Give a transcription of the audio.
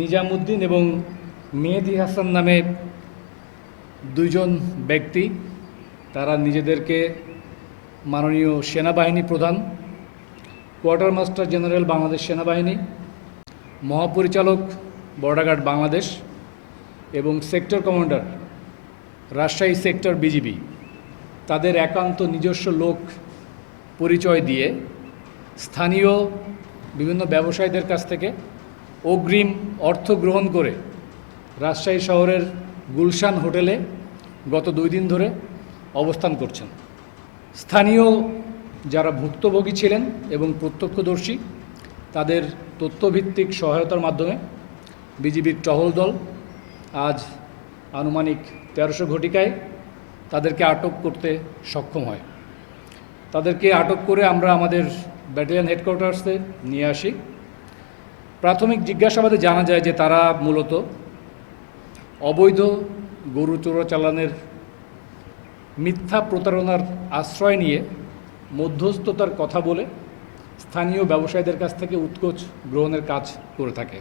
নিজামুদ্দিন এবং মেহেদি হাসান নামে দুইজন ব্যক্তি, তারা নিজেদেরকে মাননীয় সেনাবাহিনী প্রধান কোয়ার্টার মাস্টার জেনারেল বাংলাদেশ সেনাবাহিনী, মহাপরিচালক বর্ডারগার্ড বাংলাদেশ এবং sector commander, Rajshahi sector BGB. তাদের একান্ত নিজস্ব লোক পরিচয় দিয়ে স্থানীয় বিভিন্ন ব্যবসায়ীদের কাছ থেকে অগ্রিম অর্থ গ্রহণ করে রাজশাহী শহরের গুলশান হোটেলে গত দুই দিন ধরে অবস্থান করছেন। স্থানীয় যারা ভুক্তভোগী ছিলেন এবং প্রত্যক্ষদর্শী, তাদের তথ্যভিত্তিক সহায়তার মাধ্যমে বিজিবির টহল দল আজ আনুমানিক তেরোশো ঘটিকায় তাদেরকে আটক করতে সক্ষম হয়। তাদেরকে আটক করে আমরা আমাদের ব্যাটালিয়ান হেডকোয়ার্টার্সে নিয়ে আসি প্রাথমিক জিজ্ঞাসাবাদে জানা যায় যে তারা মূলত অবৈধ গরু চোরাচালানের মিথ্যা প্রতারণার আশ্রয় নিয়ে মধ্যস্থতার কথা বলে স্থানীয় ব্যবসায়ীদের কাছ থেকে উৎকোচ গ্রহণের কাজ করে থাকে